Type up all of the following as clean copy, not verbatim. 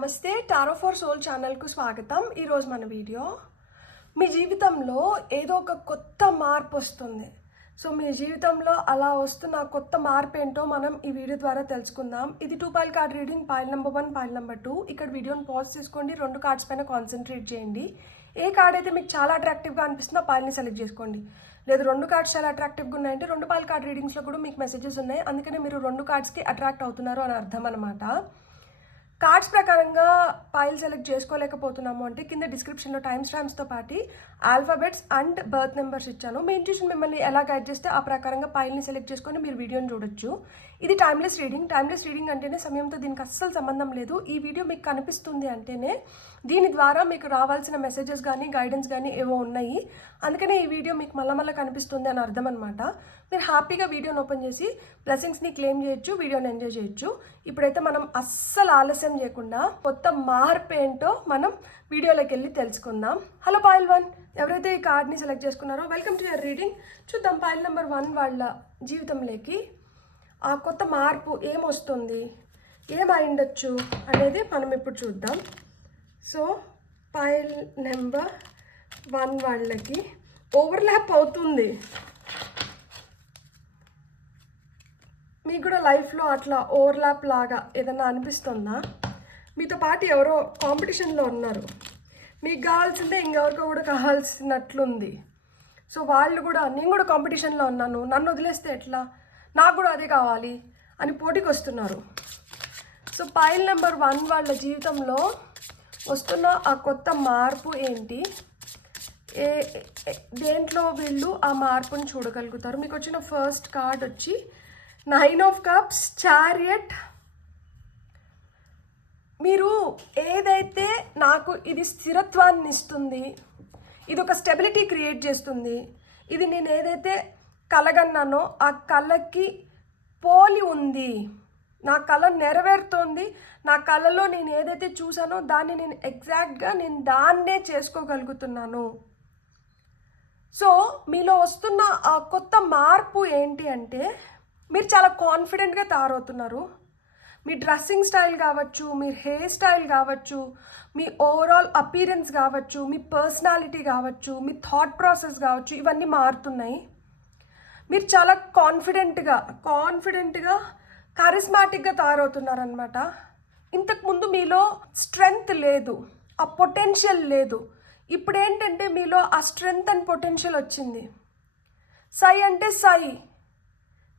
నమస్తే tarot for soul ఛానల్కు స్వాగతం. ఈరోజు మన వీడియో మీ జీవితంలో ఏదో ఒక కొత్త మార్పు వస్తుంది. సో మీ జీవితంలో అలా వస్తున్న కొత్త మార్పు ఏంటో మనం ఈ వీడియో ద్వారా తెలుసుకుందాం. ఇది 2 pile card reading, pile number 1, pile number 2. ఇక్కడ వీడియోని పాజ్ చేసుకోండి, 2 కార్డ్స్ పైన కాన్సన్ట్రేట్ చేయండి. ఏ కార్డ్ అయితే మీకు చాలా అట్రాక్టివ్గా అనిపిస్తుందో పైల్ని సెలెక్ట్ చేసుకోండి. లేదు 2 కార్డ్స్ చాలా అట్రాక్టివ్గా ఉన్నాయంటే 2 పైల్ కార్డ్ రీడింగ్స్లో కూడా మీకు మెసేజెస్ ఉన్నాయి, అందుకనే మీరు 2 కార్డ్స్కి అట్రాక్ట్ అవుతున్నారు అని అర్థం అనమాట. కార్డ్స్ ప్రకారంగా పైల్ సెలెక్ట్ చేసుకోలేకపోతున్నాము అంటే కింద డిస్క్రిప్షన్లో టైమ్ స్టాంప్స్తో పాటు ఆల్ఫాబెట్స్ అండ్ బర్త్ నెంబర్స్ ఇచ్చాను. మీ ఇంట్యూషన్ మిమ్మల్ని ఎలా గైడ్ చేస్తే ఆ ప్రకారంగా పైల్ని సెలెక్ట్ చేసుకొని మీరు వీడియోని చూడొచ్చు. ఇది టైమ్లెస్ రీడింగ్. టైమ్లెస్ రీడింగ్ అంటేనే సమయంతో దీనికి అస్సలు సంబంధం లేదు. ఈ వీడియో మీకు కనిపిస్తుంది అంటేనే దీని ద్వారా మీకు రావాల్సిన మెసేజెస్ కానీ గైడెన్స్ కానీ ఏవో ఉన్నాయి, అందుకనే ఈ వీడియో మీకు మళ్ళీ కనిపిస్తుంది అని అర్థం అనమాట. మీరు హ్యాపీగా వీడియోని ఓపెన్ చేసి బ్లెస్సింగ్స్ని క్లెయిమ్ చేయొచ్చు, వీడియోని ఎంజాయ్ చేయొచ్చు. ఇప్పుడైతే మనం అస్సలు ఆలస్యం చేయకుండా కొత్త మార్పు ఏంటో మనం వీడియోలోకి వెళ్ళి తెలుసుకుందాం. హలో పైల్ 1, ఎవరైతే ఈ కార్డ్ని సెలెక్ట్ చేసుకున్నారో వెల్కమ్ టు యువర్ రీడింగ్. చూద్దాం పైల్ నెంబర్ 1 వాళ్ళ జీవితంలోకి ఆ కొత్త మార్పు ఏమొస్తుంది, ఏమైండొచ్చు అనేది మనం ఇప్పుడు చూద్దాం. సో పైల్ నెంబర్ 1 వాళ్ళకి ఓవర్లాప్ అవుతుంది. మీకు కూడా లైఫ్లో అట్లా ఓవర్లాప్ లాగా ఏదన్నా అనిపిస్తుందా? మీతో పాటు ఎవరో కాంపిటీషన్లో ఉన్నారు, మీకు కావాల్సిందే ఇంకెవరికో కూడా కావాల్సినట్లుంది. సో వాళ్ళు కూడా నేను కూడా కాంపిటీషన్లో ఉన్నాను, నన్ను వదిలేస్తే ఎట్లా, నాకు కూడా అదే కావాలి అని పోటీకి వస్తున్నారు. సో పైల్ నెంబర్ 1 వాళ్ళ జీవితంలో వస్తున్న ఆ కొత్త మార్పు ఏంటి, దేంట్లో వీళ్ళు ఆ మార్పుని చూడగలుగుతారు? మీకు వచ్చిన ఫస్ట్ కార్డ్ వచ్చి 9 ఆఫ్ కప్స్, చారియట్. మీరు ఏదైతే నాకు ఇది స్థిరత్వాన్ని ఇస్తుంది, ఇది ఒక స్టెబిలిటీ క్రియేట్ చేస్తుంది, ఇది నేను ఏదైతే కలగన్నానో ఆ కళకి పోలి ఉంది, నా కళ నెరవేరుతోంది, నా కళలో నేను ఏదైతే చూసానో దాన్ని నేను ఎగ్జాక్ట్గా నేను దాన్నే చేసుకోగలుగుతున్నాను. సో మీలో వస్తున్న ఆ కొత్త మార్పు ఏంటి అంటే మీరు చాలా కాన్ఫిడెంట్గా తయారవుతున్నారు. మీ డ్రెస్సింగ్ స్టైల్ కావచ్చు, మీ హెయిర్ స్టైల్ కావచ్చు, మీ ఓవరాల్ అపీరెన్స్ కావచ్చు, మీ పర్సనాలిటీ కావచ్చు, మీ థాట్ ప్రాసెస్ కావచ్చు, ఇవన్నీ మారుతున్నాయి. మీరు చాలా కాన్ఫిడెంట్గా కరిస్మాటిక్గా తయారవుతున్నారనమాట. ఇంతకుముందు మీలో స్ట్రెంగ్త్ లేదు, ఆ పొటెన్షియల్ లేదు. ఇప్పుడు ఏంటంటే మీలో ఆ స్ట్రెంగ్త్ అండ్ పొటెన్షియల్ వచ్చింది. సై అంటే సై,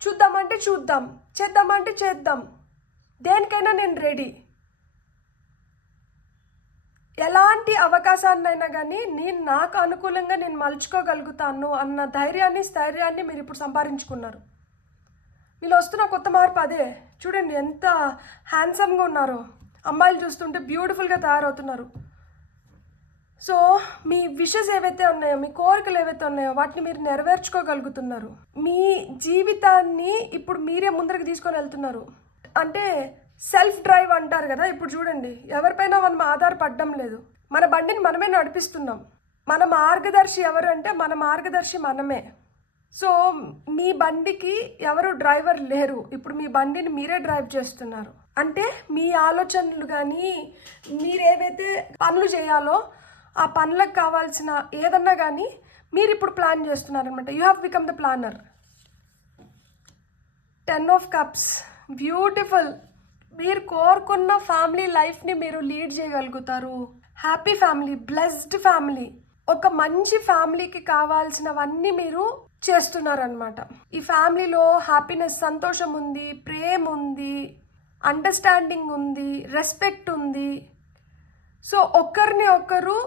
చూద్దామంటే చూద్దాం, చేద్దామంటే చేద్దాం, దేనికైనా నేను రెడీ. ఎలాంటి అవకాశాన్నైనా కానీ నాకు అనుకూలంగా నేను మలుచుకోగలుగుతాను అన్న స్థైర్యాన్ని మీరు ఇప్పుడు సంపాదించుకున్నారు. మీలో వస్తున్న కొత్త మార్పు అదే. చూడండి ఎంత హ్యాండ్సమ్గా ఉన్నారో, అమ్మాయిలు చూస్తుంటే బ్యూటిఫుల్గా తయారవుతున్నారు. సో మీ విషెస్ ఏవైతే ఉన్నాయో, మీ కోరికలు ఏవైతే ఉన్నాయో వాటిని మీరు నెరవేర్చుకోగలుగుతున్నారు. మీ జీవితాన్ని ఇప్పుడు మీరే ముందరికి తీసుకొని వెళ్తున్నారు. అంటే సెల్ఫ్ డ్రైవ్ అంటారు కదా. ఇప్పుడు చూడండి, ఎవరిపైనా మనం ఆధారపడడం లేదు, మన బండిని మనమే నడిపిస్తున్నాం. మన మార్గదర్శి ఎవరు అంటే మన మార్గదర్శి మనమే. సో మీ బండికి ఎవరు డ్రైవర్ లేరు, ఇప్పుడు మీ బండిని మీరే డ్రైవ్ చేస్తున్నారు. అంటే మీ ఆలోచనలు కానీ మీరేవైతే పనులు చేయాలో ఆ పనులకు కావాల్సిన ఏదన్నా కానీ మీరు ఇప్పుడు ప్లాన్ చేస్తున్నారనమాట. You have become the planner. 10 of cups, beautiful. మీరు కోరుకున్న ఫ్యామిలీ లైఫ్ని మీరు లీడ్ చేయగలుగుతారు. హ్యాపీ ఫ్యామిలీ, బ్లెస్డ్ ఫ్యామిలీ, ఒక మంచి ఫ్యామిలీకి కావాల్సినవన్నీ మీరు చేస్తున్నారనమాట. ఈ ఫ్యామిలీలో హ్యాపీనెస్, సంతోషం ఉంది, ప్రేమ ఉంది, అండర్స్టాండింగ్ ఉంది, రెస్పెక్ట్ ఉంది. సో ఒకరిని ఒకరు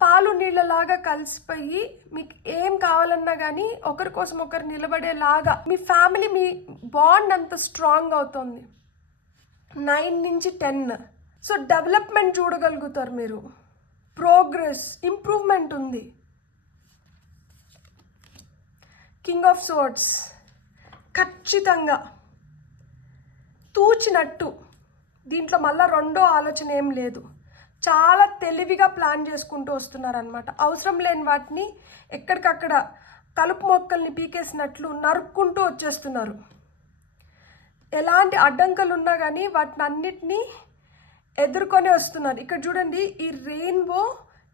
పాలు నీళ్ళలాగా కలిసిపోయి మీకు ఏం కావాలన్నా కానీ ఒకరి కోసం ఒకరు నిలబడేలాగా మీ ఫ్యామిలీ, మీ బాండ్ అంత స్ట్రాంగ్ అవుతుంది. 9 నుంచి 10. సో డెవలప్మెంట్ చూడగలుగుతారు మీరు, ప్రోగ్రెస్, ఇంప్రూవ్మెంట్ ఉంది. కింగ్ ఆఫ్ సోర్డ్స్, ఖచ్చితంగా తూచినట్టు. దీంట్లో మళ్ళీ రెండో ఆలోచన ఏం లేదు. చాలా తెలివిగా ప్లాన్ చేసుకుంటూ వస్తున్నారనమాట. అవసరం లేని వాటిని ఎక్కడికక్కడ కలుపు మొక్కల్ని పీకేసినట్లు నరుక్కుంటూ వచ్చేస్తున్నారు. ఎలాంటి అడ్డంకులు ఉన్నా కానీ వాటిని అన్నిటినీ ఎదుర్కొని వస్తున్నారు. ఇక్కడ చూడండి, ఈ రెయిన్బో,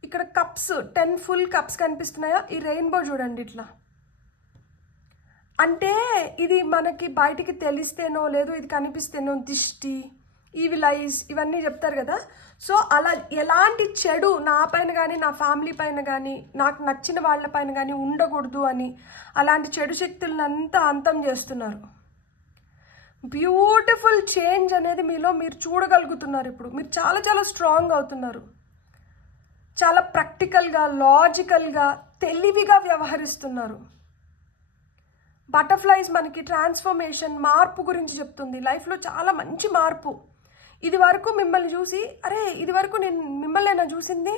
ఇక్కడ కప్స్ 10 ఫుల్ కప్స్ కనిపిస్తున్నాయా? ఈ రెయిన్బో చూడండి ఇట్లా. అంటే ఇది మనకి బయటికి తెలిస్తేనో లేదు ఇది కనిపిస్తేనో దిష్టి, ఈవిల్ ఐస్ ఇవన్నీ చెప్తారు కదా. సో అలా ఎలాంటి చెడు నా పైన కానీ నా ఫ్యామిలీ పైన కానీ నాకు నచ్చిన వాళ్ళ పైన కానీ ఉండకూడదు అని అలాంటి చెడు శక్తులనంతా అంతం చేస్తున్నారు. బ్యూటిఫుల్ చేంజ్ అనేది మీలో మీరు చూడగలుగుతున్నారు. ఇప్పుడు మీరు చాలా చాలా స్ట్రాంగ్ అవుతున్నారు. చాలా ప్రాక్టికల్గా, లాజికల్గా, తెలివిగా వ్యవహరిస్తున్నారు. బటర్ఫ్లైస్ మనకి ట్రాన్స్ఫర్మేషన్, మార్పు గురించి చెప్తుంది. లైఫ్లో చాలా మంచి మార్పు. ఇది వరకు మిమ్మల్ని చూసి, అరే ఇది వరకు నేను మిమ్మల్నేనా చూసింది,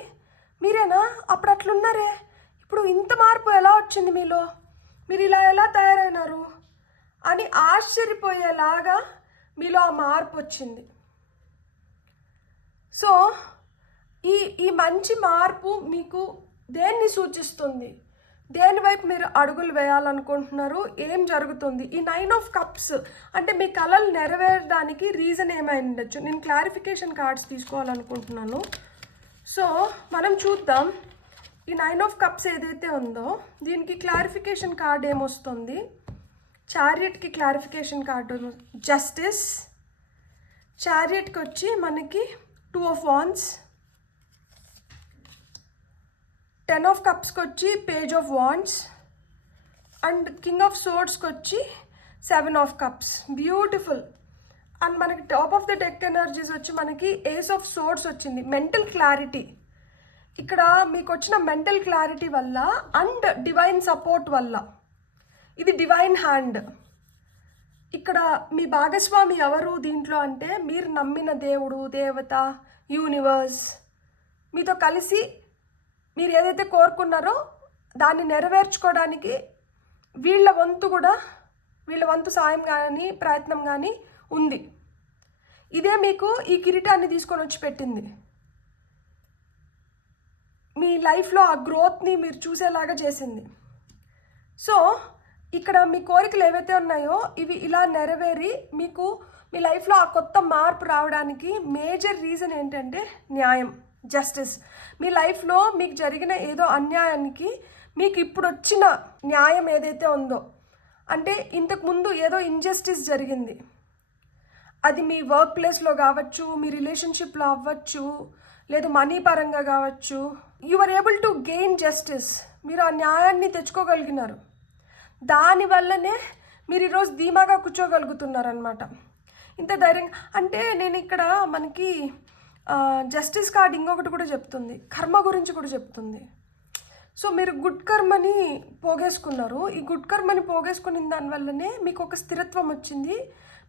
మీరేనా అప్పుడు అట్లున్నారే, ఇప్పుడు ఇంత మార్పు ఎలా వచ్చింది మీలో, మీరు ఇలా ఎలా తయారైనారు అని ఆశ్చర్యపోయేలాగా మీలో ఆ మార్పు వచ్చింది. సో ఈ మంచి మార్పు మీకు దేన్ని సూచిస్తుంది? దేని వైపు మీరు అడుగులు వేయాలనుకుంటున్నారు? ఏం జరుగుతుంది? ఈ 9 ఆఫ్ కప్స్ అంటే మీ కలలు నెరవేరడానికి రీజన్ ఏమై ఉండొచ్చు? నేను క్లారిఫికేషన్ కార్డ్స్ తీసుకోవాలనుకుంటున్నాను. సో మనం చూద్దాం. ఈ 9 ఆఫ్ కప్స్ ఏదైతే ఉందో దీనికి క్లారిఫికేషన్ కార్డ్ ఏమొస్తుంది? చారియట్కి క్లారిఫికేషన్ కార్డు జస్టిస్, చారియట్కి వచ్చి మనకి 2 ఆఫ్ వాండ్స్, 10 ఆఫ్ కప్స్కి వచ్చి page of wands, and king of సోర్డ్స్కి వచ్చి 7 ఆఫ్ కప్స్. బ్యూటిఫుల్. అండ్ మనకి top of the deck energies వచ్చి మనకి ఏస్ ఆఫ్ సోర్డ్స్ వచ్చింది. Mental clarity. ఇక్కడ మీకు వచ్చిన మెంటల్ క్లారిటీ వల్ల అండ్ డివైన్ సపోర్ట్ వల్ల, ఇది డివైన్ హ్యాండ్. ఇక్కడ మీ భాగస్వామి ఎవరు దీంట్లో అంటే మీరు నమ్మిన దేవుడు, దేవత, యూనివర్స్ మీతో కలిసి మీరు ఏదైతే కోరుకున్నారో దాన్ని నెరవేర్చుకోవడానికి వీళ్ళ వంతు సాయం కానీ ప్రయత్నం కానీ ఉంది. ఇదే మీకు ఈ కిరీటాన్ని తీసుకొని వచ్చి పెట్టింది. మీ లైఫ్లో ఆ గ్రోత్ని మీరు చూసేలాగా చేసింది. సో ఇక్కడ మీ కోరికలు ఏవైతే ఉన్నాయో ఇవి ఇలా నెరవేరి మీకు మీ లైఫ్లో ఆ కొత్త మార్పు రావడానికి మేజర్ రీజన్ ఏంటంటే న్యాయం, జస్టిస్. మీ లైఫ్లో మీకు జరిగిన ఏదో అన్యాయానికి మీకు ఇప్పుడు వచ్చిన న్యాయం ఏదైతే ఉందో, అంటే ఇంతకుముందు ఏదో ఇంజస్టిస్ జరిగింది, అది మీ వర్క్ ప్లేస్లో కావచ్చు, మీ రిలేషన్షిప్లో అవ్వచ్చు, లేదు మనీ పరంగా కావచ్చు. You are able to gain justice. మీరు ఆ న్యాయాన్ని తెచ్చుకోగలిగినారు. దానివల్లనే మీరు ఈరోజు ధీమాగా కూర్చోగలుగుతున్నారనమాట. ఇంత ధైర్యంగా. అంటే నేను ఇక్కడ మనకి జస్టిస్ కార్డ్ ఇంకొకటి కూడా చెప్తుంది, కర్మ గురించి కూడా చెప్తుంది. సో మీరు గుడ్ కర్మని పోగేసుకున్నారు. ఈ గుడ్ కర్మని పోగేసుకున్న దానివల్లనే మీకు ఒక స్థిరత్వం వచ్చింది.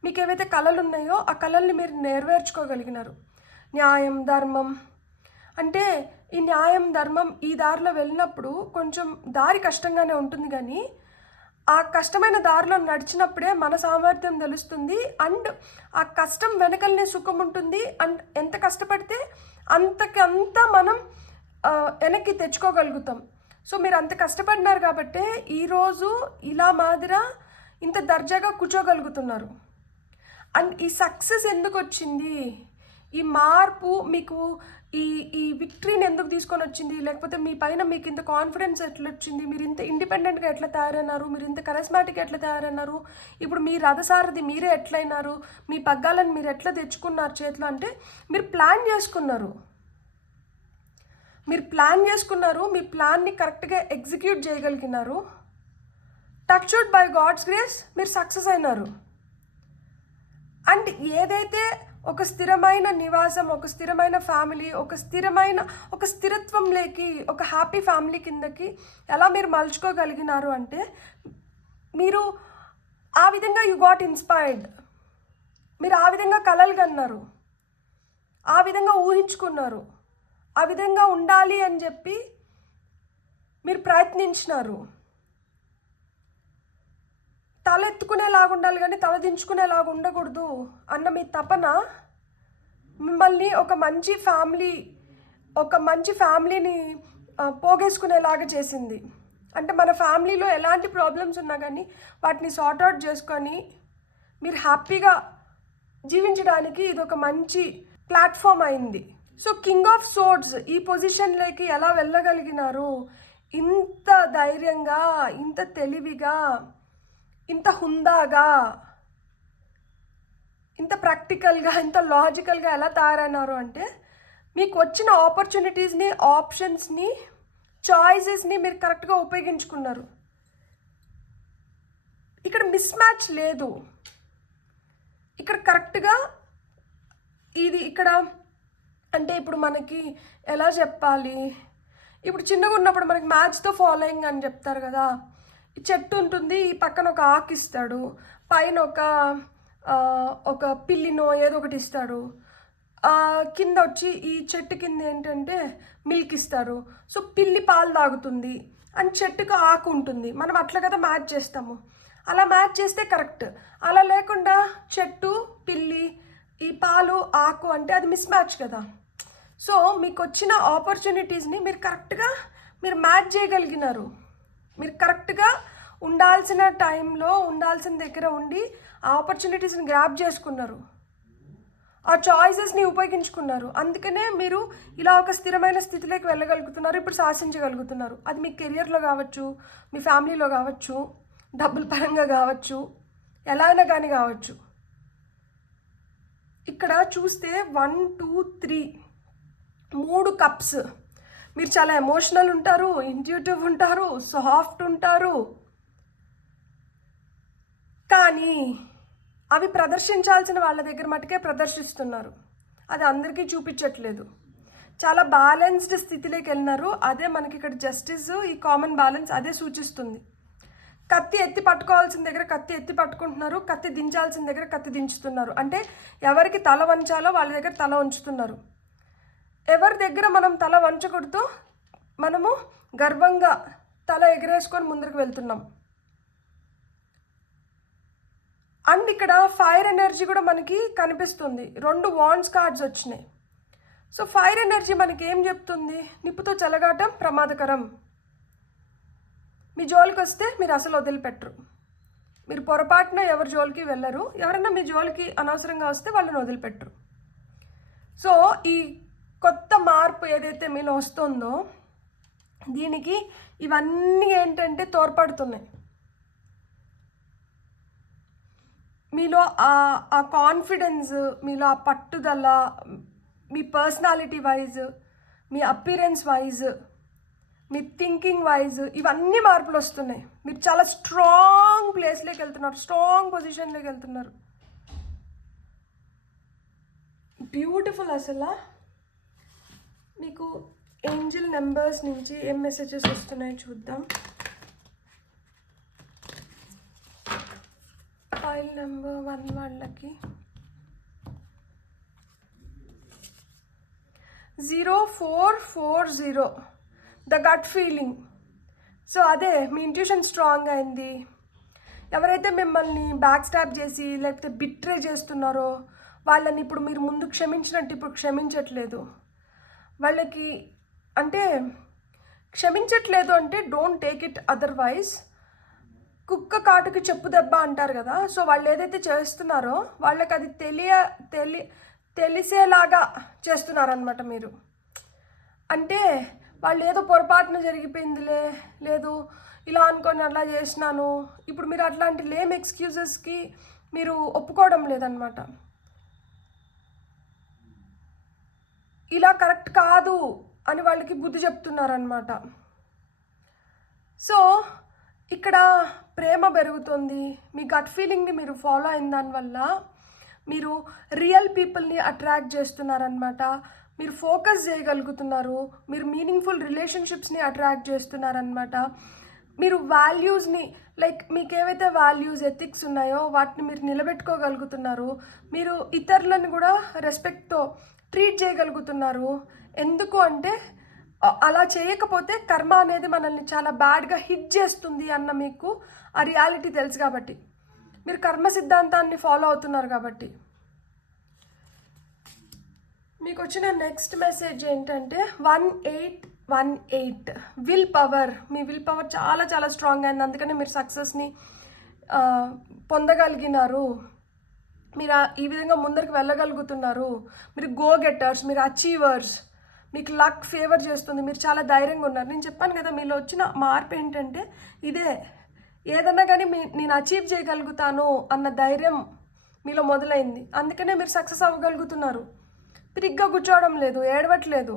మీకు ఏవైతే కళలు ఉన్నాయో ఆ కళల్ని మీరు నెరవేర్చుకోగలిగినారు. న్యాయం, ధర్మం. అంటే ఈ న్యాయం, ధర్మం ఈ దారిలో వెళ్ళినప్పుడు కొంచెం దారి కష్టంగానే ఉంటుంది, కానీ ఆ కష్టమైన దారిలో నడిచినప్పుడే మన సామర్థ్యం తెలుస్తుంది. అండ్ ఆ కష్టం వెనకలనే సుఖం ఉంటుంది. అండ్ ఎంత కష్టపడితే అంతకంతా మనం వెనక్కి తెచ్చుకోగలుగుతాం. సో మీరు అంత కష్టపడినారు కాబట్టి ఈరోజు ఇలా మాదిరా ఇంత దర్జాగా కూర్చోగలుగుతున్నారు. అండ్ ఈ సక్సెస్ ఎందుకు వచ్చింది, ఈ మార్పు మీకు ఈ విక్టరీని ఎందుకు తీసుకొని వచ్చింది, లేకపోతే మీ పైన మీకు ఇంత కాన్ఫిడెన్స్ ఎట్లా వచ్చింది, మీరు ఇంత ఇండిపెండెంట్గా ఎట్లా తయారైనారు, మీరు ఇంత కరిస్మాటిక్గా ఎట్లా తయారైనారు, ఇప్పుడు మీ రథసారథి మీరే ఎట్లయినారు, మీ పగ్గాలను మీరు ఎట్లా తెచ్చుకున్నారు చేతిలో అంటే మీరు ప్లాన్ చేసుకున్నారు. మీ ప్లాన్ని కరెక్ట్గా ఎగ్జిక్యూట్ చేయగలిగినారు. టచ్డ్ బై గాడ్స్ గ్రేస్ మీరు సక్సెస్ అయినారు. అండ్ ఏదైతే ఒక స్థిరమైన నివాసం, ఒక స్థిరమైన ఫ్యామిలీ, ఒక స్థిరత్వంలోకి, ఒక హ్యాపీ ఫ్యామిలీ కిందకి ఎలా మీరు మలుచుకోగలిగినారు అంటే మీరు ఆ విధంగా యు గాట్ ఇన్స్పైర్డ్. మీరు ఆ విధంగా కలలు కన్నారు, ఆ విధంగా ఊహించుకున్నారు, ఆ విధంగా ఉండాలి అని చెప్పి మీరు ప్రయత్నించినారు. తల ఎత్తుకునేలాగా ఉండాలి కానీ తల దించుకునేలాగా ఉండకూడదు అన్న మీ తపన మిమ్మల్ని ఒక మంచి ఫ్యామిలీని పోగేసుకునేలాగా చేసింది. అంటే మన ఫ్యామిలీలో ఎలాంటి ప్రాబ్లమ్స్ ఉన్నా కానీ వాటిని సార్ట్ అవుట్ చేసుకొని మీరు హ్యాపీగా జీవించడానికి ఇది ఒక మంచి ప్లాట్ఫామ్ అయింది. సో కింగ్ ఆఫ్ సోర్డ్స్ ఈ పొజిషన్లోకి ఎలా వెళ్ళగలిగినారు? ఇంత ధైర్యంగా, ఇంత తెలివిగా, ఇంత హుందాగా, ఇంత ప్రాక్టికల్గా, ఇంత లాజికల్గా ఎలా తయారైనారు అంటే మీకు వచ్చిన ఆపర్చునిటీస్ని, ఆప్షన్స్ని, చాయిసెస్ని మీరు కరెక్ట్గా ఉపయోగించుకున్నారు. ఇక్కడ మిస్ మ్యాచ్ లేదు. ఇక్కడ కరెక్ట్గా ఇది ఇక్కడ అంటే ఇప్పుడు మనకి ఎలా చెప్పాలి, ఇప్పుడు చిన్నగా ఉన్నప్పుడు మనకి మ్యాచ్తో ఫాలోయింగ్ అని చెప్తారు కదా. ఈ చెట్టు ఉంటుంది, ఈ పక్కన ఒక ఆకు ఇస్తాడు, పైన ఒక పిల్లినో ఏదో ఒకటి ఇస్తాడు, కింద వచ్చి ఈ చెట్టు కింద ఏంటంటే మిల్క్ ఇస్తారు. సో పిల్లి పాలు తాగుతుంది అని చెట్టుకు ఆకు ఉంటుంది. మనం అట్లా కదా మ్యాచ్ చేస్తాము. అలా మ్యాచ్ చేస్తే కరెక్ట్. అలా లేకుండా చెట్టు, పిల్లి, ఈ పాలు, ఆకు అంటే అది మిస్ మ్యాచ్ కదా. సో మీకు వచ్చిన ఆపర్చునిటీస్ని మీరు కరెక్ట్గా మీరు మ్యాచ్ చేయగలిగినారు. మీరు కరెక్ట్గా ఉండాల్సిన టైంలో ఉండాల్సిన దగ్గర ఉండి ఆ ఆపర్చునిటీస్ని గ్రాప్ చేసుకున్నారు, ఆ చాయిసెస్ని ఉపయోగించుకున్నారు. అందుకనే మీరు ఇలా ఒక స్థిరమైన స్థితిలోకి వెళ్ళగలుగుతున్నారు, ఇప్పుడు శాసించగలుగుతున్నారు. అది మీ కెరియర్లో కావచ్చు, మీ ఫ్యామిలీలో కావచ్చు, డబ్బుల పరంగా కావచ్చు, ఎలా అయినా కానీ కావచ్చు. ఇక్కడ చూస్తే 1 2 3 3 కప్స్. మీరు చాలా ఎమోషనల్ ఉంటారు, ఇంట్యూటివ్ ఉంటారు, సాఫ్ట్ ఉంటారు, కానీ అవి ప్రదర్శించాల్సిన వాళ్ళ దగ్గర మటుకే ప్రదర్శిస్తున్నారు. అది అందరికీ చూపించట్లేదు. చాలా బ్యాలెన్స్డ్ స్థితిలోకి వెళ్ళినారు. అదే మనకి ఇక్కడ జస్టిస్, ఈ కామన్ బ్యాలెన్స్ అదే సూచిస్తుంది. కత్తి ఎత్తి పట్టుకోవాల్సిన దగ్గర కత్తి ఎత్తి పట్టుకుంటున్నారు, కత్తి దించాల్సిన దగ్గర కత్తి దించుతున్నారు. అంటే ఎవరికి తల వంచాలో వాళ్ళ దగ్గర తల వంచుతున్నారు. ఎవరి దగ్గర మనం తల వంచకూడదు, మనము గర్వంగా తల ఎగరేసుకొని ముందుకు వెళ్తున్నాం. అండ్ ఇక్కడ ఫైర్ ఎనర్జీ కూడా మనకి కనిపిస్తుంది. 2 వాండ్స్ కార్డ్స్ వచ్చినాయి. సో ఫైర్ ఎనర్జీ మనకి ఏం చెప్తుంది? నిప్పుతో చెలగాటం ప్రమాదకరం. మీ జోలికి వస్తే మీరు అసలు వదిలిపెట్టరు. మీరు పొరపాటున ఎవరి జోలికి వెళ్ళరు. ఎవరైనా మీ జోలికి అనవసరంగా వస్తే వాళ్ళని వదిలిపెట్టరు. సో ఈ కొత్త మార్పు ఏదైతే మీలో వస్తుందో దీనికి ఇవన్నీ ఏంటంటే తోడ్పడుతున్నాయి. మీలో ఆ కాన్ఫిడెన్స్, మీలో ఆ పట్టుదల, మీ పర్సనాలిటీ వైజ్, మీ అపిరెన్స్ వైజ్, మీ థింకింగ్ వైజ్ ఇవన్నీ మార్పులు వస్తున్నాయి. మీరు చాలా స్ట్రాంగ్ ప్లేస్లోకి వెళ్తున్నారు, స్ట్రాంగ్ పొజిషన్లోకి వెళ్తున్నారు. బ్యూటిఫుల్. అసలు మీకు ఏంజల్ నెంబర్స్ నుంచి ఏం మెసేజెస్ వస్తున్నాయో చూద్దాం. ఫైల్ నెంబర్ 1 వాళ్ళకి 0440 ద గట్ ఫీలింగ్. సో అదే మీ ఇంట్యూషన్ స్ట్రాంగ్ అయింది. ఎవరైతే మిమ్మల్ని బ్యాక్ స్టాప్ చేసి లేకపోతే బిట్రే చేస్తున్నారో వాళ్ళని ఇప్పుడు మీరు ముందు క్షమించినట్టు ఇప్పుడు క్షమించట్లేదు. వాళ్ళకి అంటే క్షమించట్లేదు అంటే డోంట్ టేక్ ఇట్ అదర్వైజ్. కుక్క కాటుకి చెప్పు దెబ్బ అంటారు కదా. సో వాళ్ళు ఏదైతే చేస్తున్నారో వాళ్ళకి అది తెలిసేలాగా చేస్తున్నారనమాట మీరు. అంటే వాళ్ళు ఏదో పొరపాటున జరిగిపోయిందిలే, లేదు ఇలా అనుకొని అట్లా చేసినాను, ఇప్పుడు మీరు అట్లాంటి లేమ్ ఎక్స్క్యూజెస్కి మీరు ఒప్పుకోవడం లేదనమాట. ఇలా కరెక్ట్ కాదు అని వాళ్ళకి బుద్ధి చెప్తున్నారనమాట. సో ఇక్కడ ప్రేమ పెరుగుతుంది. మీ గట్ ఫీలింగ్ని మీరు ఫాలో అయిన దానివల్ల మీరు రియల్ పీపుల్ని అట్రాక్ట్ చేస్తున్నారనమాట. మీరు ఫోకస్ చేయగలుగుతున్నారు. మీరు మీనింగ్ఫుల్ రిలేషన్షిప్స్ని అట్రాక్ట్ చేస్తున్నారనమాట. మీరు వాల్యూస్ని లైక్ మీకు ఏవైతే వాల్యూస్, ఎథిక్స్ ఉన్నాయో వాటిని మీరు నిలబెట్టుకోగలుగుతున్నారు. మీరు ఇతరులను కూడా రెస్పెక్ట్తో ట్రీట్ చేయగలుగుతున్నారు. ఎందుకు అంటే అలా చేయకపోతే కర్మ అనేది మనల్ని చాలా బ్యాడ్గా హిట్ చేస్తుంది అన్న మీకు ఆ రియాలిటీ తెలుసు కాబట్టి, మీరు కర్మ సిద్ధాంతాన్ని ఫాలో అవుతున్నారు కాబట్టి. మీకు వచ్చిన నెక్స్ట్ మెసేజ్ ఏంటంటే 1818 will power. Me will power చాలా చాలా స్ట్రాంగ్ అయింది, అందుకని మీరు సక్సెస్ని పొందగలిగినారు. మీరు ఈ విధంగా ముందరికి వెళ్ళగలుగుతున్నారు. మీరు గో గెట్టర్స్, మీరు అచీవర్స్, మీకు లక్ ఫేవర్ చేస్తుంది, మీరు చాలా ధైర్యంగా ఉన్నారు. నేను చెప్పాను కదా, మీలో వచ్చిన మార్పు ఏంటంటే ఇదే. ఏదన్నా కానీ నేను అచీవ్ చేయగలుగుతాను అన్న ధైర్యం మీలో మొదలైంది. అందుకనే మీరు సక్సెస్ అవ్వగలుగుతున్నారు. పిరిగ్గా కూర్చోవడం లేదు, ఏడవట్లేదు.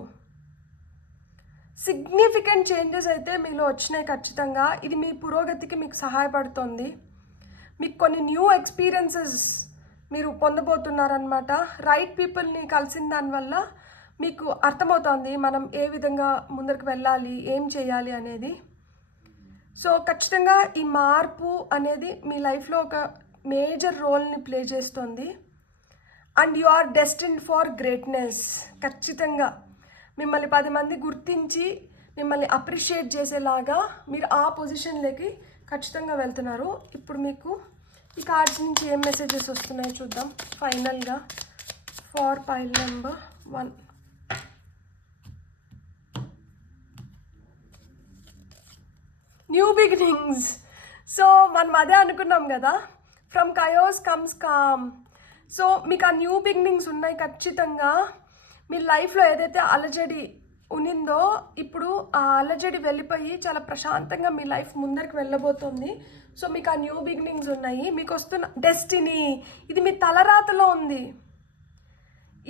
సిగ్నిఫికెంట్ చేంజెస్ అయితే మీలో వచ్చినాయి ఖచ్చితంగా. ఇది మీ పురోగతికి మీకు సహాయపడుతుంది. మీకు కొన్ని న్యూ ఎక్స్పీరియన్సెస్ మీరు పొందబోతున్నారనమాట. రైట్ పీపుల్ని కలిసిన దానివల్ల మీకు అర్థమవుతుంది మనం ఏ విధంగా ముందరికి వెళ్ళాలి, ఏం చేయాలి అనేది. సో ఖచ్చితంగా ఈ మార్పు అనేది మీ లైఫ్లో ఒక మేజర్ రోల్ని ప్లే చేస్తుంది. And you are destined for greatness. ఖచ్చితంగా మిమ్మల్ని 10 మంది గుర్తించి మిమ్మల్ని అప్రిషియేట్ చేసేలాగా మీరు ఆ పొజిషన్లోకి ఖచ్చితంగా వెళ్తున్నారు. ఇప్పుడు మీకు ఈ కార్డ్స్ నుంచి ఏం మెసేజెస్ వస్తున్నాయో చూద్దాం. ఫైనల్గా for pile number 1. New beginnings. So మనం అదే అనుకున్నాం కదా, from chaos comes calm. So మీకు ఆ న్యూ బిగినింగ్స్ ఉన్నాయి ఖచ్చితంగా. మీ లైఫ్లో ఏదైతే అలజడి ఉన్నిందో ఇప్పుడు ఆ అలజడి వెళ్ళిపోయి చాలా ప్రశాంతంగా మీ లైఫ్ ముందరికి వెళ్ళబోతుంది. సో మీకు ఆ న్యూ బిగినింగ్స్ ఉన్నాయి. మీకు వస్తున్న డెస్టినీ ఇది మీ తలరాతలో ఉంది.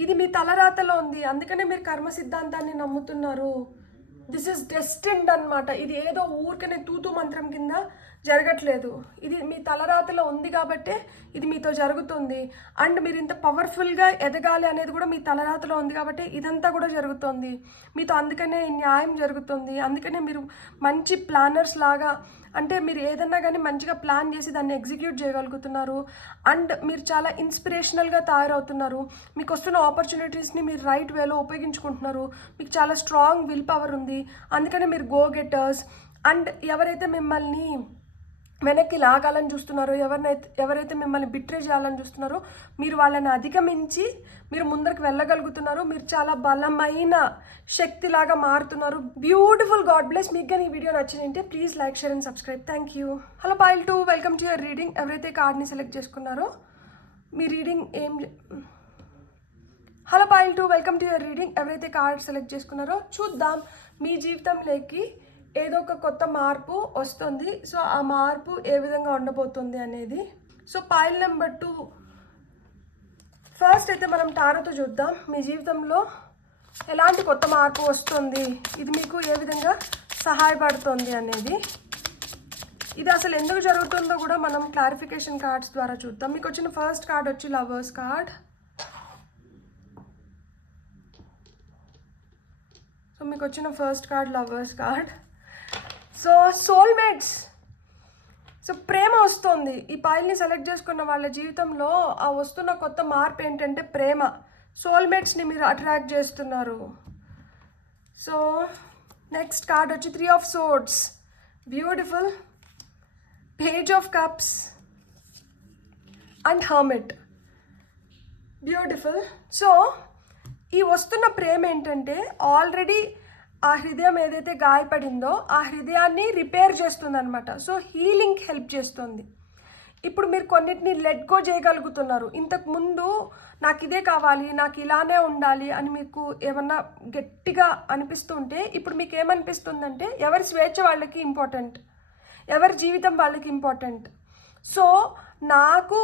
ఇది మీ తలరాతలో ఉంది. అందుకనే మీరు కర్మ సిద్ధాంతాన్ని నమ్ముతున్నారు. దిస్ ఇస్ డెస్టిన్డ్ అనమాట. ఇది ఏదో ఊరికనే తూతూ మంత్రం కింద జరగట్లేదు. ఇది మీ తలరాతలో ఉంది కాబట్టే ఇది మీతో జరుగుతుంది. అండ్ మీరు ఇంత పవర్ఫుల్గా ఎదగాలి అనేది కూడా మీ తలరాతలో ఉంది కాబట్టి ఇదంతా కూడా జరుగుతుంది మీతో. అందుకనే న్యాయం జరుగుతుంది. అందుకనే మీరు మంచి ప్లానర్స్ లాగా, అంటే మీరు ఏదన్నా కానీ మంచిగా ప్లాన్ చేసి దాన్ని ఎగ్జిక్యూట్ చేయగలుగుతున్నారు. అండ్ మీరు చాలా ఇన్స్పిరేషనల్గా తయారవుతున్నారు. మీకు వస్తున్న ఆపర్చునిటీస్ని మీరు రైట్ వేలో ఉపయోగించుకుంటున్నారు. మీకు చాలా స్ట్రాంగ్ విల్ పవర్ ఉంది. అందుకనే మీరు గో గెటర్స్. అండ్ ఎవరైతే మిమ్మల్ని వెనక్కి లాగాలని చూస్తున్నారో, ఎవరైతే మిమ్మల్ని బిట్రే చేయాలని చూస్తున్నారో, మీరు వాళ్ళని అధిగమించి మీరు ముందరికి వెళ్ళగలుగుతున్నారు. మీరు చాలా బలమైన శక్తిలాగా మారుతున్నారు. బ్యూటిఫుల్. God bless. మీకు కానీ ఈ వీడియో నచ్చినంటే please like, share and subscribe. Thank you. Hello pile 2, welcome to your reading. ఎవరైతే కార్డ్ని సెలెక్ట్ చేసుకున్నారో మీ రీడింగ్ ఏం hello pile 2, welcome to your reading. ఎవరైతే కార్డ్ సెలెక్ట్ చేసుకున్నారో చూద్దాం మీ జీవితంలోకి ఏదో ఒక కొత్త మార్పు వస్తుంది. సో ఆ మార్పు ఏ విధంగా ఉండబోతుంది అనేది. సో పైల్ నెంబర్ 2 ఫస్ట్ అయితే మనం టారోతో చూద్దాం. మీ జీవితంలో ఎలాంటి కొత్త మార్పు వస్తుంది, ఇది మీకు ఏ విధంగా సహాయపడుతుంది అనేది. ఇది అసలు ఎందుకు జరుగుతుందో కూడా మనం క్లారిఫికేషన్ కార్డ్స్ ద్వారా చూద్దాం. మీకు వచ్చిన ఫస్ట్ కార్డ్ వచ్చి లవర్స్ కార్డ్. సో మీకు వచ్చిన first card lovers card. So soulmates. So ప్రేమ వస్తుంది. ఈ పైల్ని సెలెక్ట్ చేసుకున్న వాళ్ళ జీవితంలో ఆ వస్తున్న కొత్త మార్పు ఏంటంటే ప్రేమ. సోల్మేట్స్ని మీరు అట్రాక్ట్ చేస్తున్నారు. సో నెక్స్ట్ కార్డ్ వచ్చి 3 of swords. Beautiful. Page of cups and hermit. Beautiful. So ఈ వస్తున్న ప్రేమ ఏంటంటే ఆల్రెడీ ఆ హృదయం ఏదైతే గాయపడిందో ఆ హృదయాన్ని రిపేర్ చేస్తుంది అనమాట. సో హీలింగ్కి హెల్ప్ చేస్తుంది. ఇప్పుడు మీరు కొన్నిటిని లెట్ గో చేయగలుగుతున్నారు. ఇంతకుముందు నాకు ఇదే కావాలి, నాకు ఇలానే ఉండాలి అని మీకు ఏమన్నా గట్టిగా అనిపిస్తుంటే ఇప్పుడు మీకు ఏమనిపిస్తుందంటే ఎవరి స్వేచ్ఛ వాళ్ళకి ఇంపార్టెంట్, ఎవరి జీవితం వాళ్ళకి ఇంపార్టెంట్. సో నాకు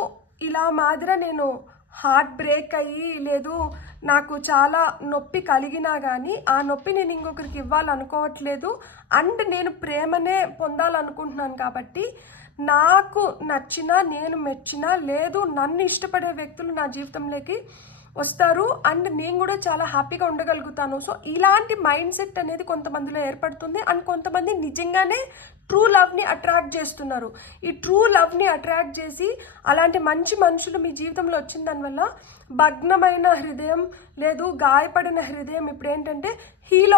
ఇలా మాదిర నేను హార్ట్ బ్రేక్ అయ్యి లేదు నాకు చాలా నొప్పి కలిగినా కానీ ఆ నొప్పి నేను ఇంకొకరికి ఇవ్వాలనుకోవట్లేదు. అండ్ నేను ప్రేమనే పొందాలనుకుంటున్నాను కాబట్టి నాకు నచ్చినా నేను మెచ్చినా లేదు నన్ను ఇష్టపడే వ్యక్తులు నా జీవితంలోకి వస్తారు. అండ్ నేను కూడా చాలా హ్యాపీగా ఉండగలుగుతాను. సో ఇలాంటి మైండ్ సెట్ అనేది కొంతమందిలో ఏర్పడుతుంది. అండ్ కొంతమంది నిజంగానే ట్రూ లవ్ని అట్రాక్ట్ చేస్తున్నారు. ఈ ట్రూ లవ్ని అట్రాక్ట్ చేసి అలాంటి మంచి మనుషులు మీ జీవితంలో వచ్చిన దానివల్ల భగ్నమైన హృదయం లేదు గాయపడిన హృదయం ఇప్పుడు ఏంటంటే హీల్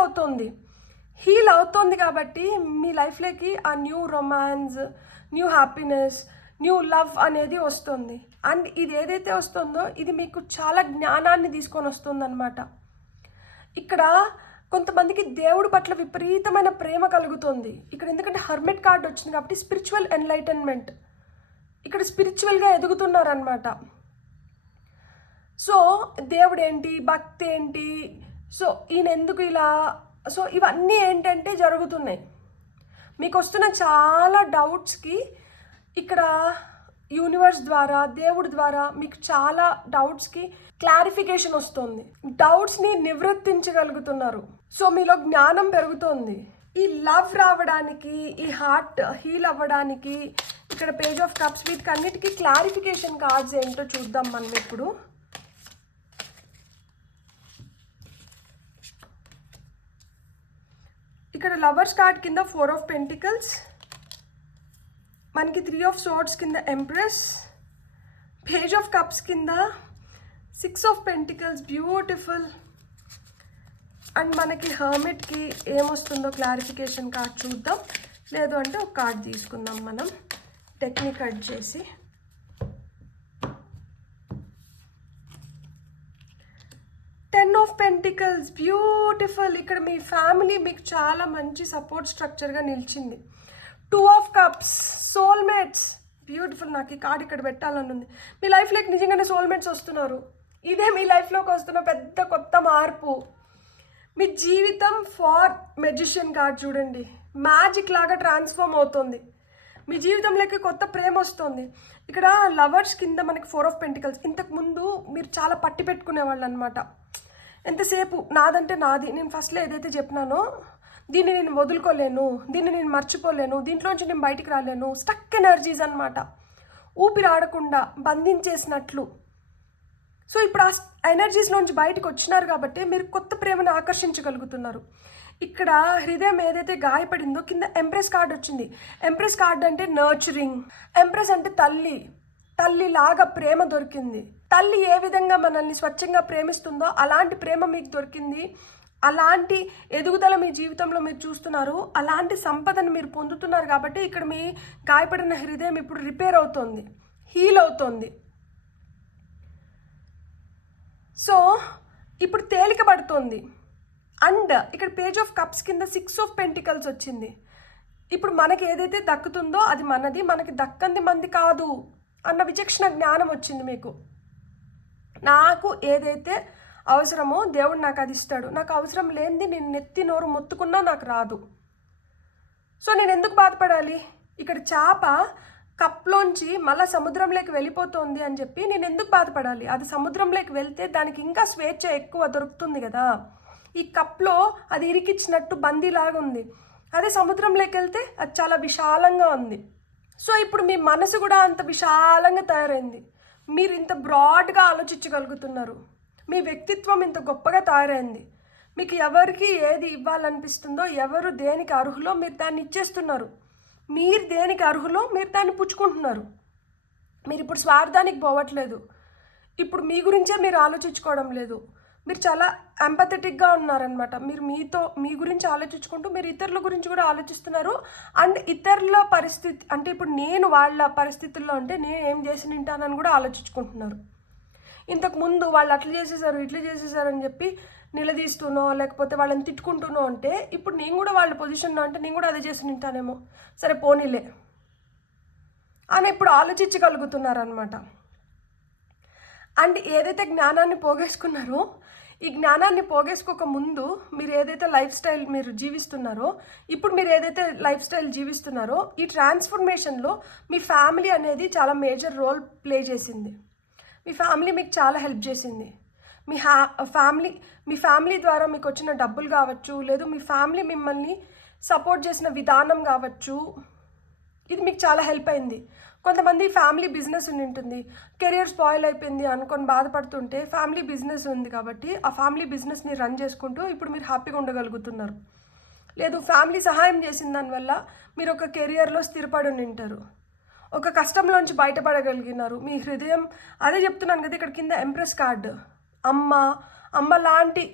అవుతుంది కాబట్టి మీ లైఫ్లోకి ఆ new romance, new happiness, new love అనేది వస్తుంది. అండ్ ఇది ఏదైతే వస్తుందో ఇది మీకు చాలా జ్ఞానాన్ని తీసుకొని వస్తుంది అనమాట. ఇక్కడ కొంతమందికి దేవుడి పట్ల విపరీతమైన ప్రేమ కలుగుతుంది. ఇక్కడ ఎందుకంటే హర్మిట్ కార్డ్ వచ్చింది కాబట్టి స్పిరిచువల్ ఎన్లైటన్మెంట్, ఇక్కడ స్పిరిచువల్గా ఎదుగుతున్నారనమాట. సో దేవుడు ఏంటి, భక్తి ఏంటి, సో ఈయన ఎందుకు ఇలా, సో ఇవన్నీ ఏంటంటే జరుగుతున్నాయి. మీకు వస్తున్న చాలా డౌట్స్కి ఇక్కడ యూనివర్స్ ద్వారా, దేవుడి ద్వారా మీకు చాలా డౌట్స్కి క్లారిఫికేషన్ వస్తుంది. డౌట్స్ని నివృత్తించగలుగుతున్నారు. సో మీలో జ్ఞానం పెరుగుతుంది. ఈ లవ్ రావడానికి, ఈ హార్ట్ హీల్ అవ్వడానికి ఇక్కడ పేజ్ ఆఫ్ కప్స్, వీటికి అన్నిటికీ క్లారిఫికేషన్ కార్డ్స్ ఏంటో చూద్దాం మనం ఇప్పుడు. ఇక్కడ లవర్స్ కార్డ్ కింద 4 ఆఫ్ పెంటికల్స్, మనకి 3 ఆఫ్ సోర్డ్స్ కింద ఎంప్రెస్, పేజ్ ఆఫ్ కప్స్ కింద 6 ఆఫ్ పెంటికల్స్, బ్యూటిఫుల్. అండ్ మనకి హర్మిట్కి ఏమొస్తుందో క్లారిఫికేషన్ కార్డ్ చూద్దాం. లేదు అంటే ఒక కార్డ్ తీసుకుందాం మనం, డెక్ని కట్ చేసి. Ten of pentacles, beautiful. ఇక్కడ మీ ఫ్యామిలీ మీకు చాలా మంచి సపోర్ట్ స్ట్రక్చర్గా నిలిచింది. 2 ఆఫ్ కప్స్, సోల్మేట్స్, బ్యూటిఫుల్. నాకు ఈ కార్డ్ ఇక్కడ పెట్టాలని ఉంది. మీ లైఫ్లోకి నిజంగానే సోల్మేట్స్ వస్తున్నారు. ఇదే మీ లైఫ్లోకి వస్తున్న పెద్ద కొత్త మార్పు. మీ జీవితం ఫార్ మెజిషియన్ కార్డ్ చూడండి, మ్యాజిక్ లాగా ట్రాన్స్ఫార్మ్ అవుతుంది. మీ జీవితంలోకి కొత్త ప్రేమ వస్తుంది. ఇక్కడ లవర్స్ కింద మనకి 4 ఆఫ్ పెంటికల్స్. ఇంతకుముందు మీరు చాలా పట్టి పెట్టుకునేవాళ్ళు అనమాట. ఎంతసేపు నాదంటే నాది, నేను ఫస్ట్లో ఏదైతే చెప్పినానో దీన్ని నేను వదులుకోలేను, దీన్ని నేను మర్చిపోలేను, దీంట్లోంచి నేను బయటికి రాలేను, స్టక్ ఎనర్జీస్ అనమాట, ఊపిరి ఆడకుండా బంధించేసినట్లు. సో ఇప్పుడు ఆ ఎనర్జీస్లోంచి బయటకు వచ్చినారు కాబట్టి మీరు కొత్త ప్రేమను ఆకర్షించగలుగుతున్నారు. ఇక్కడ హృదయం ఏదైతే గాయపడిందో కింద ఎంప్రెస్ కార్డ్ వచ్చింది. ఎంప్రెస్ కార్డ్ అంటే నర్చరింగ్, ఎంప్రెస్ అంటే తల్లి, తల్లిలాగా ప్రేమ దొరికింది. తల్లి ఏ విధంగా మనల్ని స్వచ్ఛంగా ప్రేమిస్తుందో అలాంటి ప్రేమ మీకు దొరికింది. అలాంటి ఎదుగుదల మీ జీవితంలో మీరు చూస్తున్నారు, అలాంటి సంపదను మీరు పొందుతున్నారు. కాబట్టి ఇక్కడ మీ గాయపడిన హృదయం ఇప్పుడు రిపేర్ అవుతుంది, హీల్ అవుతుంది. సో ఇప్పుడు తేలిక పడుతుంది. అండ్ ఇక్కడ పేజ్ ఆఫ్ కప్స్ కింద 6 ఆఫ్ పెంటికల్స్ వచ్చింది. ఇప్పుడు మనకి ఏదైతే దక్కుతుందో అది మనది, మనకి దక్కంది మంది కాదు అన్న విచక్షణ జ్ఞానం వచ్చింది మీకు. నాకు ఏదైతే అవసరమో దేవుడు నాకు అది ఇస్తాడు, నాకు అవసరం లేనిది నేను నెత్తి నోరు మొత్తుకున్నా నాకు రాదు. సో నేను ఎందుకు బాధపడాలి? ఇక్కడ చేప కప్లోంచి మళ్ళీ సముద్రంలోకి వెళ్ళిపోతుంది అని చెప్పి నేను ఎందుకు బాధపడాలి? అది సముద్రంలోకి వెళ్తే దానికి ఇంకా స్వేచ్ఛ ఎక్కువ దొరుకుతుంది కదా. ఈ కప్లో అది ఇరికిచ్చినట్టు బందీలాగా ఉంది. అదే సముద్రంలోకి వెళ్తే అది చాలా విశాలంగా ఉంది. సో ఇప్పుడు మీ మనసు కూడా అంత విశాలంగా తయారైంది. మీరు ఇంత బ్రాడ్గా ఆలోచించగలుగుతున్నారు. మీ వ్యక్తిత్వం ఇంత గొప్పగా తయారైంది. మీకు ఎవరికి ఏది ఇవ్వాలనిపిస్తుందో, ఎవరు దేనికి అర్హులో మీరు దాన్ని ఇచ్చేస్తున్నారు. మీరు దేనికి అర్హులో మీరు దాన్ని పుచ్చుకుంటున్నారు. మీరు ఇప్పుడు స్వార్థానికి పోవట్లేదు. ఇప్పుడు మీ గురించే మీరు ఆలోచించుకోవడం లేదు. మీరు చాలా ఎంపథెటిక్గా ఉన్నారనమాట. మీరు మీ గురించి ఆలోచించుకుంటూ మీరు ఇతరుల గురించి కూడా ఆలోచిస్తున్నారు. అండ్ ఇతరుల పరిస్థితి అంటే ఇప్పుడు నేను వాళ్ళ పరిస్థితుల్లో ఉంటే నేను ఏం చేసి నింటానని కూడా ఆలోచించుకుంటున్నారు. ఇంతకుముందు వాళ్ళు అట్లా చేసేసారు, ఇట్లా చేసేసారు అని చెప్పి నిలదీస్తూనో లేకపోతే వాళ్ళని తిట్టుకుంటూనో అంటే ఇప్పుడు నేను కూడా వాళ్ళ పొజిషన్లో అంటే నేను కూడా అదే చేసి నింటానేమో, సరే పోనీలే అని ఇప్పుడు ఆలోచించగలుగుతున్నారనమాట. అండ్ ఏదైతే జ్ఞానాన్ని పోగేసుకున్నారో, ఈ జ్ఞానాన్ని పోగేసుకోక ముందు మీరు ఏదైతే లైఫ్ స్టైల్ మీరు జీవిస్తున్నారో, ఇప్పుడు మీరు ఏదైతే లైఫ్ స్టైల్ జీవిస్తున్నారో, ఈ ట్రాన్స్ఫర్మేషన్లో మీ ఫ్యామిలీ అనేది చాలా మేజర్ రోల్ ప్లే చేసింది. మీ ఫ్యామిలీ మీకు చాలా హెల్ప్ చేసింది. మీ ఫ్యామిలీ ద్వారా మీకు వచ్చిన డబ్బులు కావచ్చు, లేదు మీ ఫ్యామిలీ మిమ్మల్ని సపోర్ట్ చేసిన విధానం కావచ్చు, ఇది మీకు చాలా హెల్ప్ అయింది. కొంతమంది ఫ్యామిలీ బిజినెస్ ఉంటుంది, కెరియర్ స్పాయిల్ అయిపోయింది అనుకొని బాధపడుతుంటే ఫ్యామిలీ బిజినెస్ ఉంది కాబట్టి ఆ ఫ్యామిలీ బిజినెస్ని రన్ చేసుకుంటూ ఇప్పుడు మీరు హ్యాపీగా ఉండగలుగుతున్నారు. లేదు ఫ్యామిలీ సహాయం చేసిన దానివల్ల మీరు ఒక కెరియర్లో స్థిరపడి ఉంటారు, ఒక కష్టంలోంచి బయటపడగలిగినారు. మీ హృదయం అదే చెప్తున్నాను కదా, ఇక్కడ కింద ఎంప్రెస్ కార్డు, అమ్మ లాంటి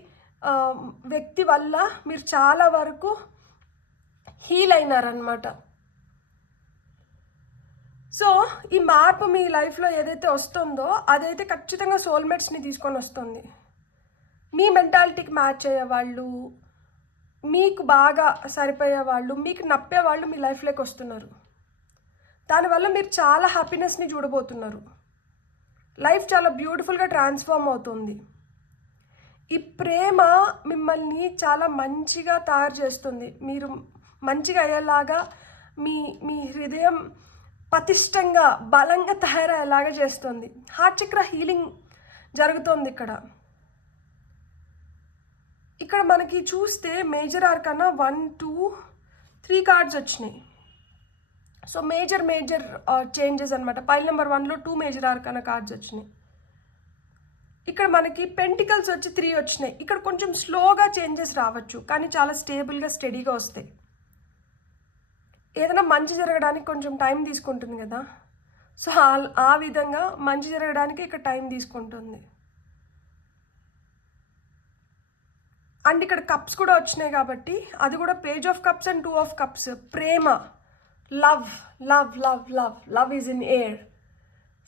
వ్యక్తి వల్ల మీరు చాలా వరకు హీల్ అయినారనమాట. సో ఈ మార్పు మీ లైఫ్లో ఏదైతే వస్తుందో అదైతే ఖచ్చితంగా సోల్మేట్స్ని తీసుకొని వస్తుంది. మీ మెంటాలిటీకి మ్యాచ్ అయ్యేవాళ్ళు, మీకు బాగా సరిపోయే వాళ్ళు, మీకు నప్పే వాళ్ళు మీ లైఫ్లోకి వస్తున్నారు. దానివల్ల మీరు చాలా హ్యాపీనెస్ని చూడబోతున్నారు. లైఫ్ చాలా బ్యూటిఫుల్గా ట్రాన్స్ఫార్మ్ అవుతుంది. ఈ ప్రేమ మిమ్మల్ని చాలా మంచిగా తయారు చేస్తుంది. మీరు మంచిగా అయ్యేలాగా మీ మీ హృదయం పటిష్టంగా బలంగా తయారయ్యేలాగా చేస్తుంది. హార్ట్ చక్ర హీలింగ్ జరుగుతుంది ఇక్కడ మనకి చూస్తే మేజర్ ఆర్కానా 1, 2, 3 కార్డ్స్ వచ్చినాయి. సో మేజర్ చేంజెస్ అనమాట. పైల్ నెంబర్ 1లో 2 మేజర్ ఆర్కానా కార్డ్స్ వచ్చినాయి. ఇక్కడ మనకి పెంటికల్స్ వచ్చి 3 వచ్చినాయి. ఇక్కడ కొంచెం స్లోగా చేంజెస్ రావచ్చు, కానీ చాలా స్టేబుల్గా స్టడీగా వస్తాయి. ఏదైనా మంచి జరగడానికి కొంచెం టైం తీసుకుంటుంది కదా, సో ఆ విధంగా మంచి జరగడానికి ఇక్కడ టైం తీసుకుంటుంది. అండ్ ఇక్కడ కప్స్ కూడా వచ్చినాయి కాబట్టి అది కూడా page of cups and 2 of cups. Prema, love love love love love is in air.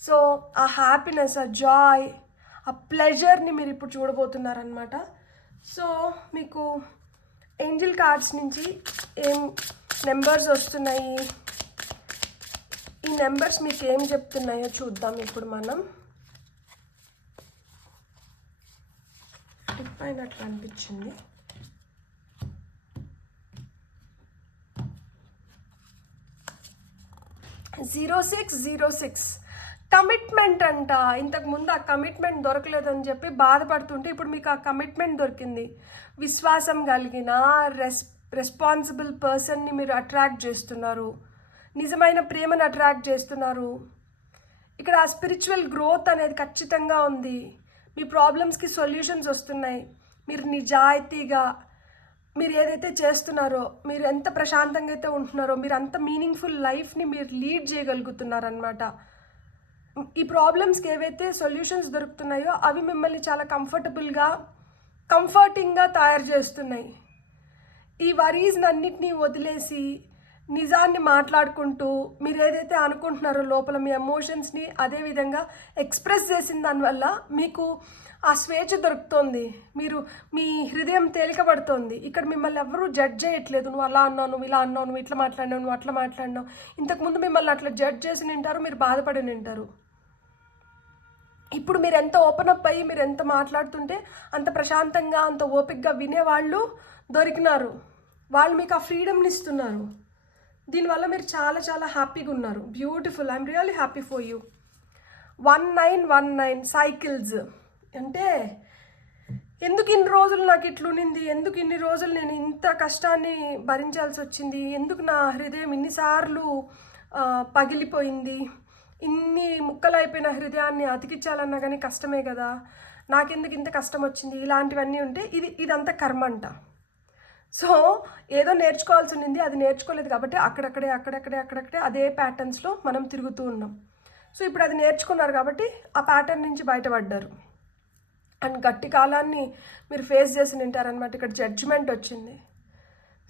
So ఆ హ్యాపీనెస్, ఆ జాయ్, ఆ ప్లెజర్ని మీరు ఇప్పుడు చూడబోతున్నారనమాట. సో మీకు ఏంజిల్ కార్డ్స్ నుంచి ఏం నెంబర్స్ వస్తున్నాయి, ఈ నెంబర్స్ మీకు ఏం చెప్తున్నాయో చూద్దాం ఇప్పుడు మనం. టిప్ అయినట్లు అనిపించింది. జీరో 6 కమిట్మెంట్ అంట. ఇంతకుముందు ఆ కమిట్మెంట్ దొరకలేదని చెప్పి బాధపడుతుంటే ఇప్పుడు మీకు ఆ కమిట్మెంట్ దొరికింది. విశ్వాసం కలిగిన రెస్పాన్సిబుల్ పర్సన్ని మీరు అట్రాక్ట్ చేస్తున్నారు. నిజమైన ప్రేమను అట్రాక్ట్ చేస్తున్నారు. ఇక్కడ ఆ స్పిరిచువల్ గ్రోత్ అనేది ఖచ్చితంగా ఉంది. మీ ప్రాబ్లమ్స్కి సొల్యూషన్స్ వస్తున్నాయి. మీరు నిజాయితీగా మీరు ఏదైతే చేస్తున్నారో, మీరు ఎంత ప్రశాంతంగా అయితే ఉంటున్నారో, మీరు అంత మీనింగ్ఫుల్ లైఫ్ని మీరు లీడ్ చేయగలుగుతున్నారనమాట. ఈ ప్రాబ్లమ్స్కి ఏవైతే సొల్యూషన్స్ దొరుకుతున్నాయో అవి మిమ్మల్ని చాలా కంఫర్టింగ్గా తయారు చేస్తున్నాయి. ఈ వరీస్ని అన్నిటినీ వదిలేసి నిజాన్ని మాట్లాడుకుంటూ మీరు ఏదైతే అనుకుంటున్నారో లోపల మీ ఎమోషన్స్ని అదేవిధంగా ఎక్స్ప్రెస్ చేసిన దానివల్ల మీకు ఆ స్వేచ్ఛ దొరుకుతుంది. మీ హృదయం తేలికపడుతుంది. ఇక్కడ మిమ్మల్ని ఎవరూ జడ్జ్ చేయట్లేదు. నువ్వు అలా అన్నావు, నువ్వు ఇలా అన్నావు, నువ్వు ఇట్లా మాట్లాడినావు, నువ్వు అట్లా మాట్లాడినావు. ఇంతకుముందు మిమ్మల్ని అట్లా జడ్జ్ చేసి నింటారు, మీరు బాధపడి నింటారు. ఇప్పుడు మీరు ఎంత ఓపెన్ అప్ అయ్యి మీరు ఎంత మాట్లాడుతుంటే అంత ప్రశాంతంగా అంత ఓపికగా వినేవాళ్ళు దొరికినారు. వాళ్ళు మీకు ఆ ఫ్రీడమ్ని ఇస్తున్నారు. దీనివల్ల మీరు చాలా చాలా హ్యాపీగా ఉన్నారు. Beautiful. I'm really happy for you. 1919 cycles అంటే ఎందుకు ఇన్ని రోజులు నాకు ఇట్లునింది, ఎందుకు ఇన్ని రోజులు నేను ఇంత కష్టాన్ని భరించాల్సి వచ్చింది, ఎందుకు నా హృదయం ఇన్నిసార్లు పగిలిపోయింది, ఇన్ని ముక్కలైపోయిన హృదయాన్ని అతికించాలన్నా కానీ కష్టమే కదా, నాకెందుకు ఇంత కష్టం వచ్చింది, ఇలాంటివన్నీ ఉంటే ఇదంతా కర్మ అంట. సో ఏదో నేర్చుకోవాల్సి ఉండింది, అది నేర్చుకోలేదు కాబట్టి అక్కడక్కడే అదే ప్యాటర్న్స్లో మనం తిరుగుతూ ఉన్నాం. సో ఇప్పుడు అది నేర్చుకున్నారు కాబట్టి ఆ ప్యాటర్న్ నుంచి బయటపడ్డారు. అండ్ గట్టి కాలాన్ని మీరు ఫేస్ చేసి నింటారనమాట. ఇక్కడ జడ్జిమెంట్ వచ్చింది.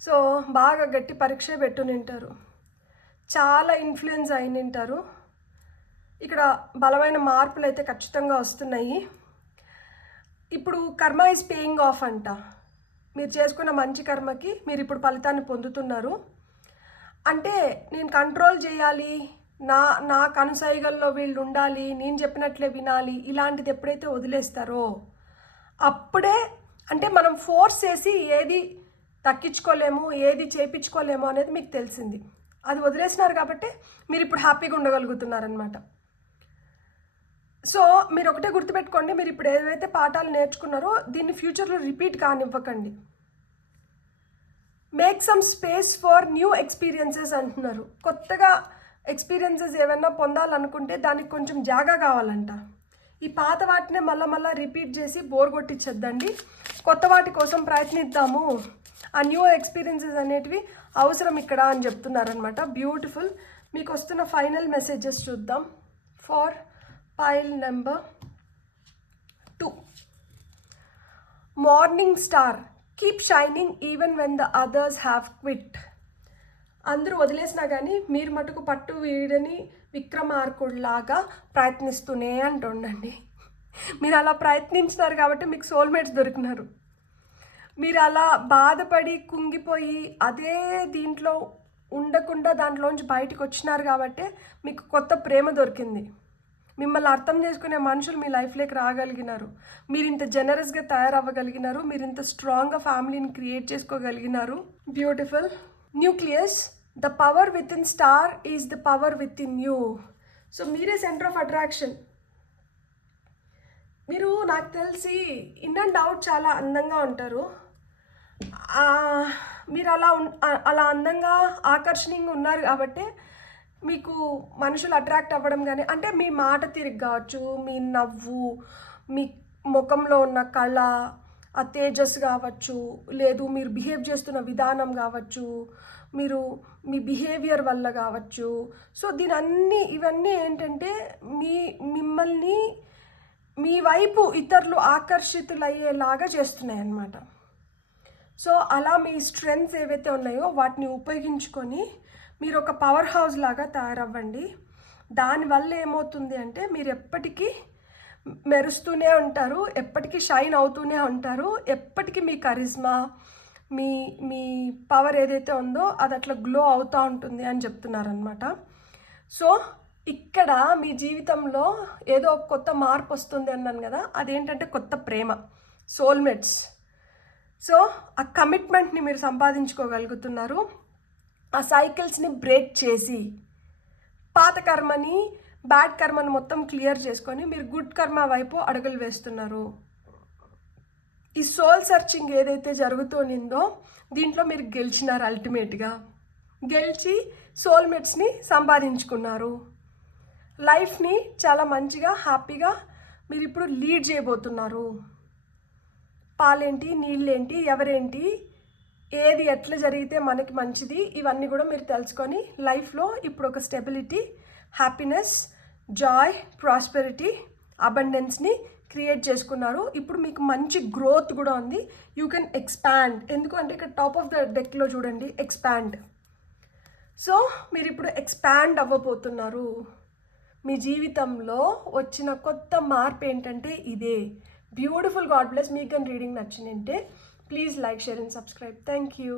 సో బాగా గట్టి పరీక్ష పెట్టు నింటారు. చాలా ఇన్ఫ్లుయెన్స్ అయి నింటారు. ఇక్కడ బలమైన మార్పులు అయితే ఖచ్చితంగా వస్తున్నాయి. ఇప్పుడు కర్మ ఈజ్ పేయింగ్ ఆఫ్ అంట. మీరు చేసుకున్న మంచి కర్మకి మీరు ఇప్పుడు ఫలితాన్ని పొందుతున్నారు. అంటే నేను కంట్రోల్ చేయాలి, నా కనుసైగల్లో వీళ్ళు ఉండాలి, నేను చెప్పినట్లే వినాలి, ఇలాంటిది ఎప్పుడైతే వదిలేస్తారో అప్పుడే అంటే మనం ఫోర్స్ చేసి ఏది తక్కించుకోలేము, ఏది చేపించుకోలేము అనేది మీకు తెలిసింది. అది వదిలేసినారు కాబట్టి మీరు ఇప్పుడు హ్యాపీగా ఉండగలుగుతున్నారనమాట. సో మీరు ఒకటే గుర్తుపెట్టుకోండి, మీరు ఇప్పుడు ఏవైతే పాఠాలు నేర్చుకున్నారో దీన్ని ఫ్యూచర్లో రిపీట్ కానివ్వకండి. Make some space for new experiences అంటున్నారు. కొత్తగా ఎక్స్పీరియన్సెస్ ఏమైనా పొందాలనుకుంటే దానికి కొంచెం జాగా కావాలంట. ఈ పాత వాటినే మళ్ళా రిపీట్ చేసి బోర్ కొట్టించొద్దండి. కొత్త వాటి కోసం ప్రయత్నిద్దాము. ఆ న్యూ ఎక్స్పీరియన్సెస్ అనేటివి అవసరం ఇక్కడ అని చెప్తున్నారనమాట. బ్యూటిఫుల్. మీకు వస్తున్న ఫైనల్ మెసేజెస్ చూద్దాం. For pile number 2, morning star, keep shining even when the others have quit. అందరూ వదిలేసినా కానీ మీరు మటుకు పట్టు వీడని విక్రమార్కుడిలాగా ప్రయత్నిస్తూనే అంటుండండి. మీరు అలా ప్రయత్నించినారు కాబట్టి మీకు సోల్మేట్స్ దొరికినారు. మీరు అలా బాధపడి కుంగిపోయి అదే దీంట్లో ఉండకుండా దాంట్లోంచి బయటకు వచ్చినారు కాబట్టి మీకు కొత్త ప్రేమ దొరికింది. మిమ్మల్ని అర్థం చేసుకునే మనుషులు మీ లైఫ్లోకి రాగలిగినారు, మీరు ఇంత జనరస్గా తయారవ్వగలిగినారు, మీరు ఇంత స్ట్రాంగ్గా ఫ్యామిలీని క్రియేట్ చేసుకోగలిగినారు. Beautiful. Nucleus, the power within star is the power within you. So మీరే సెంటర్ ఆఫ్ అట్రాక్షన్. మీరు నాకు తెలిసి ఇన్ అండ్ అవుట్ చాలా అందంగా ఉంటారు. మీరు అలా అందంగా ఆకర్షణీయంగా ఉన్నారు కాబట్టి మీకు మనుషులు అట్రాక్ట్ అవ్వడం కానీ, అంటే మీ మాట తిరిగి కావచ్చు, మీ నవ్వు, మీ ముఖంలో ఉన్న కళ, ఆ తేజస్ కావచ్చు, లేదు మీరు బిహేవ్ చేస్తున్న విధానం కావచ్చు, మీరు మీ బిహేవియర్ వల్ల కావచ్చు. సో ఇవన్నీ ఏంటంటే మిమ్మల్ని మీ వైపు ఇతరులు ఆకర్షితులయ్యేలాగా చేస్తున్నాయి అన్నమాట. సో అలా మీ స్ట్రెంగ్స్ ఏవైతే ఉన్నాయో వాటిని ఉపయోగించుకొని మీరు ఒక పవర్ హౌస్ లాగా తయారవ్వండి. దానివల్ల ఏమవుతుంది అంటే మీరు ఎప్పటికీ మెరుస్తూనే ఉంటారు, ఎప్పటికీ షైన్ అవుతూనే ఉంటారు, ఎప్పటికీ మీ కరిజ్మా, మీ మీ పవర్ ఏదైతే ఉందో అది అట్లా గ్లో అవుతూ ఉంటుంది అని చెప్తున్నారనమాట. సో ఇక్కడ మీ జీవితంలో ఏదో ఒక కొత్త మార్పు వస్తుంది అన్నాను కదా, అదేంటంటే కొత్త ప్రేమ, సోల్మేట్స్. సో ఆ కమిట్మెంట్ని మీరు సంపాదించుకోగలుగుతున్నారు. ఆ సైకిల్స్ని బ్రేక్ చేసి పాత కర్మని, బ్యాడ్ కర్మని మొత్తం క్లియర్ చేసుకొని మీరు గుడ్ కర్మ వైపు అడుగులు వేస్తున్నారు. ఈ సోల్ సర్చింగ్ ఏదైతే జరుగుతుందో దీంట్లో మీరు గెలిచినారు. అల్టిమేట్గా గెలిచి సోల్మేట్స్ని సంపాదించుకున్నారు. లైఫ్ని చాలా మంచిగా హ్యాపీగా మీరు ఇప్పుడు లీడ్ చేయబోతున్నారు. పాలేంటి, నీళ్ళేంటి, ఎవరేంటి, ఏది ఎట్లా జరిగితే మనకి మంచిది, ఇవన్నీ కూడా మీరు తెలుసుకొని లైఫ్లో ఇప్పుడు ఒక స్టెబిలిటీ, హ్యాపీనెస్, జాయ్, ప్రాస్పెరిటీ, అబండెన్స్ని క్రియేట్ చేసుకున్నారు. ఇప్పుడు మీకు మంచి గ్రోత్ కూడా ఉంది. You can expand. ఎందుకంటే ఇక్కడ టాప్ ఆఫ్ ద డెక్లో చూడండి, ఎక్స్పాండ్. సో మీరు ఇప్పుడు ఎక్స్పాండ్ అవ్వబోతున్నారు. మీ జీవితంలో వచ్చిన కొత్త మార్పు ఏంటంటే ఇదే. బ్యూటిఫుల్. God bless. మీకు కానీ రీడింగ్ నచ్చిందంటే please like, share and subscribe. Thank you.